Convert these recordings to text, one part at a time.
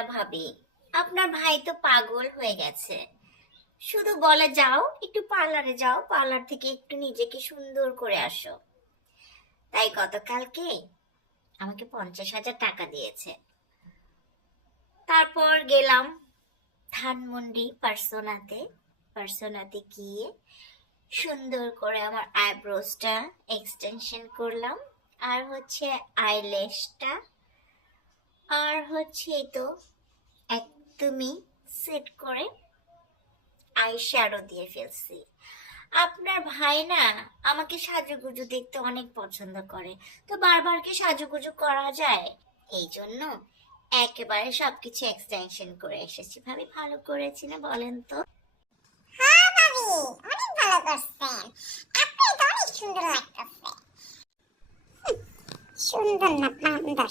না ভাবি, আপনার ভাই তো পাগল হয়ে গেছে। শুধু বলে যাও একটু পার্লারে যাও, পার্লার থেকে একটু নিজেকে সুন্দর করে আসো। তাই গতকালকে আমাকে 50,000 টাকা দিয়েছে। তারপর গেলাম ধানমন্ডি পার্সোনাতে গিয়ে সুন্দর করে আমার আইব্রোসটা এক্সটেনশন করলাম, আর হচ্ছে আইল্যাশটা, আর হচ্ছে এই তো একদমই সেট করে আই শ্যাডো দিয়ে ফেলছি। আপনার ভাই না আমাকে সাজুগুজু দেখতে অনেক পছন্দ করে, তো বারবার কি সাজুগুজু করা যায়? এই জন্য একেবারে সবকিছু এক্সটেনশন করে এসেছি। ভাবি ভালো করেছি না বলেন তো? হ্যাঁ ভাবি, অনেক ভালো করছেন। আপনি তো অনেক সুন্দর লাগতেছে। সুন্দর না বান্দর,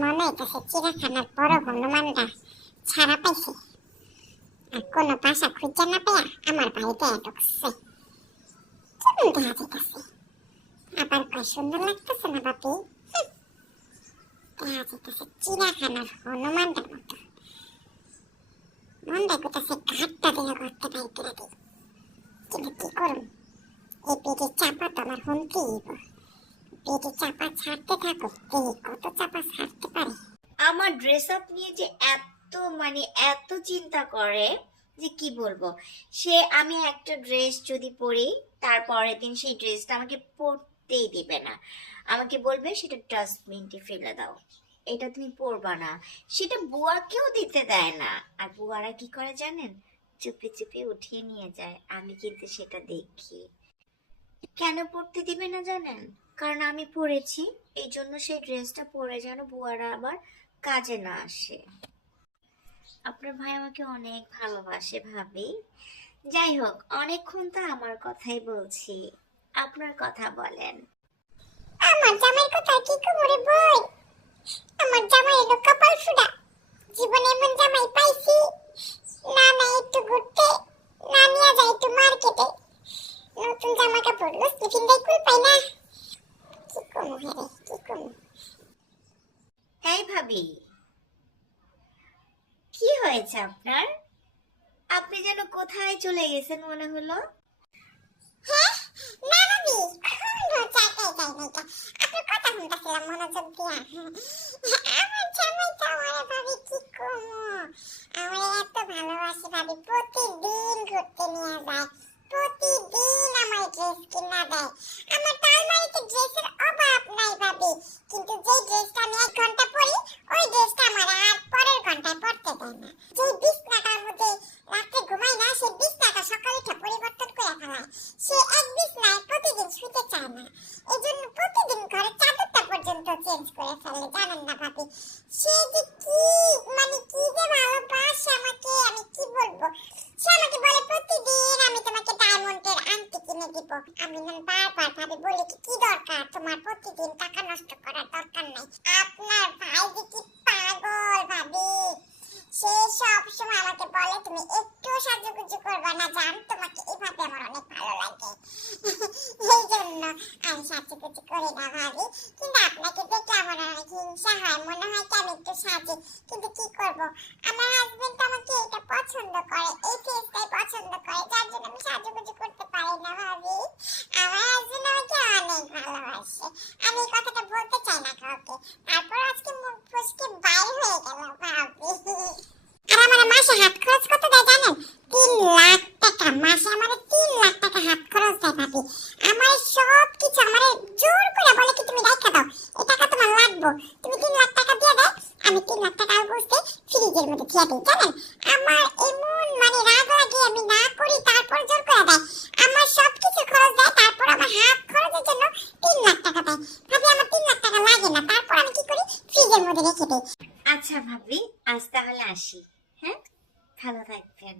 মনে হইতেছে চিড়াখানার বড় হনুমানটা ছাড়া পাইছে আর কোনো বাসা খুঁজে না পেয়া আমার বাড়িতে ঢুকছে। কেমন দেখা যাইতেছে, আবার কয় সুন্দর লাগতেছে না বাপি? দেখা যাইতেছে চিড়াখানার হনুমানটার মতো। মনটা কইতাছে ঘাটটা দিয়ে করতে পাইতে রাখি, কিন্তু কি করুম, এই পেটে চাপা তো আমার হুমকি দিব। পেটে চাপা ছাড়তে থাকো, দেখি কত চাপা ছাড়তে পারে। আমার ড্রেস আপ নিয়ে যে এত চিন্তা করে যে কি বলবো। সে আমি একটা ড্রেস যদি পরি, তার পরের দিন সেই ড্রেসটা আমাকে পরতেই দিবে না। আমাকে বলবে সেটা ডাস্টবিনে ফেলে দাও, এটা তুমি পরবা না। সেটা বুয়াকেও দিতে দেয় না। আর বুয়ারা কি করে জানেন? চুপি চুপি উঠিয়ে নিয়ে যায়, আমি কিন্তু সেটা দেখি। কেন পরতে দিবে না জানেন? কারণ আমি পরেছি, এই জন্য সেই ড্রেসটা পরে যেন বুয়ারা আবার কাজে না আসে। আপনার ভাই আমাকে অনেক ভালোবাসে ভাবি। যাই হোক, অনেকক্ষণ তো আমার কথাই বলছি, আপনার কথা বলেন। আমার জামাইয়ের কথা কি কবরে বই, আমার জামাই এলো কপাল ফুটা। জীবনে এমন জামাই পাইছি না, না একটু ঘুরতে, না নিয়ে যাই একটু মার্কেটে, নতুন জামা কাপড় লুচি ফিন্দাই কুল পাই না। কি কমু হেরে, কি কমু। তাই ভাবি, কি হয়েছে আপনার? আপনি যেন কোথায় চলে গেছেন মনে হলো। হ্যাঁ না ভাবি, কোনো জায়গায় যাই নাই কা, আপনার কথা শুনতেছিলাম মনোযোগ দিয়া। আমার জামাই তো আমারে ভাবি কি কমু, আমারে এত ভালোবাসে ভাবি, প্রতিদিন ঘুরতে নিয়ে যায়, প্রতিদিন আমার ড্রেস কিনা দেয়। আমার তো আলমারিতে ড্রেসের অভাব নাই ভাবি, কিন্তু যে ড্রেসটা আমি 1 ঘন্টা পরি, ওই ড্রেসটা আমার আর পরের ঘন্টায় পরতে দেয় না। যে বিছনাটার মধ্যে রাতে ঘুমাই না, সেই বিছনাটা সকালে উঠে পরিবর্তন করে ফেলায়। সে এক বিছনায় প্রতিদিন শুতে চায় না, এই জন্য প্রতিদিন ঘরের চাদরটা পর্যন্ত চেঞ্জ করে ফেলে, জানেন না ভাবি? সে যে কি কি যে ভালোবাসে আমাকে, আমি কি বলবো। সে আমাকে বলে প্রতিদিন আমি তোমাকে ডায়মন্ডের আংটি কিনে দিব। আমি বারবার ভাবি, বলি কি দরকার তোমার প্রতিদিন টাকা নষ্ট করার দরকার নাই। আপনার ভাই যে কি পাগল ভাবি, সে সব সময় আমাকে বলে তুমি একটু সাজুগুজু করবে না জান, তোমাকে এভাবে আমার অনেক ভালো লাগে। এই জন্য আমি সাজুগুজু করি না ভাবি, কিন্তু আপনাকে দেখে আমার অনেক হিংসা হয়, মনে হয় কি আমি একটু সাজি, কিন্তু কি করব, আমার হাজবেন্ড আমাকে এটা পছন্দ করে, এই ফেসটাই পছন্দ করে, যার জন্য আমি সাজুগুজু করতে পারি না ভাবি। আমার হাজবেন্ড আমাকে অনেক ভালোবাসে, আমি এই কথাটা বলতে চাই না কাউকে, তারপর আজকে মুখ ফসকে বাইর হয়ে গেল ভাবি। আর আমার মাসে হাত খরচ কত দেয় জানেন? 3 লাখ টাকা মাসে, আমার 3 লাখ টাকা হাত খরচ দেয় ভাবি। আমার সব কিছু আমার জোর করে বলে কি তুমি রাখা দাও, এই টাকা তোমার লাগবে, তুমি 3 লাখ টাকা দিয়ে দাও, আমি 3 লাখ টাকা বুঝতে ফ্রিজের মধ্যে থিয়া দিই, জানেন? আমার এমন রাগ লাগে, আমি না করি তারপর জোর করে দেয়। আমার সব কিছু খরচ দেয়, তারপর আমার হাত খরচের জন্য 3 লাখ টাকা দেয় ভাবি। আমার 3 লাখ টাকা লাগে না, তারপর আমি কি করি, ফ্রিজের মধ্যে রেখে দিই। আচ্ছা ভাবি, আজ তাহলে আসি। হ্যাঁ, ভালো থাকবেন।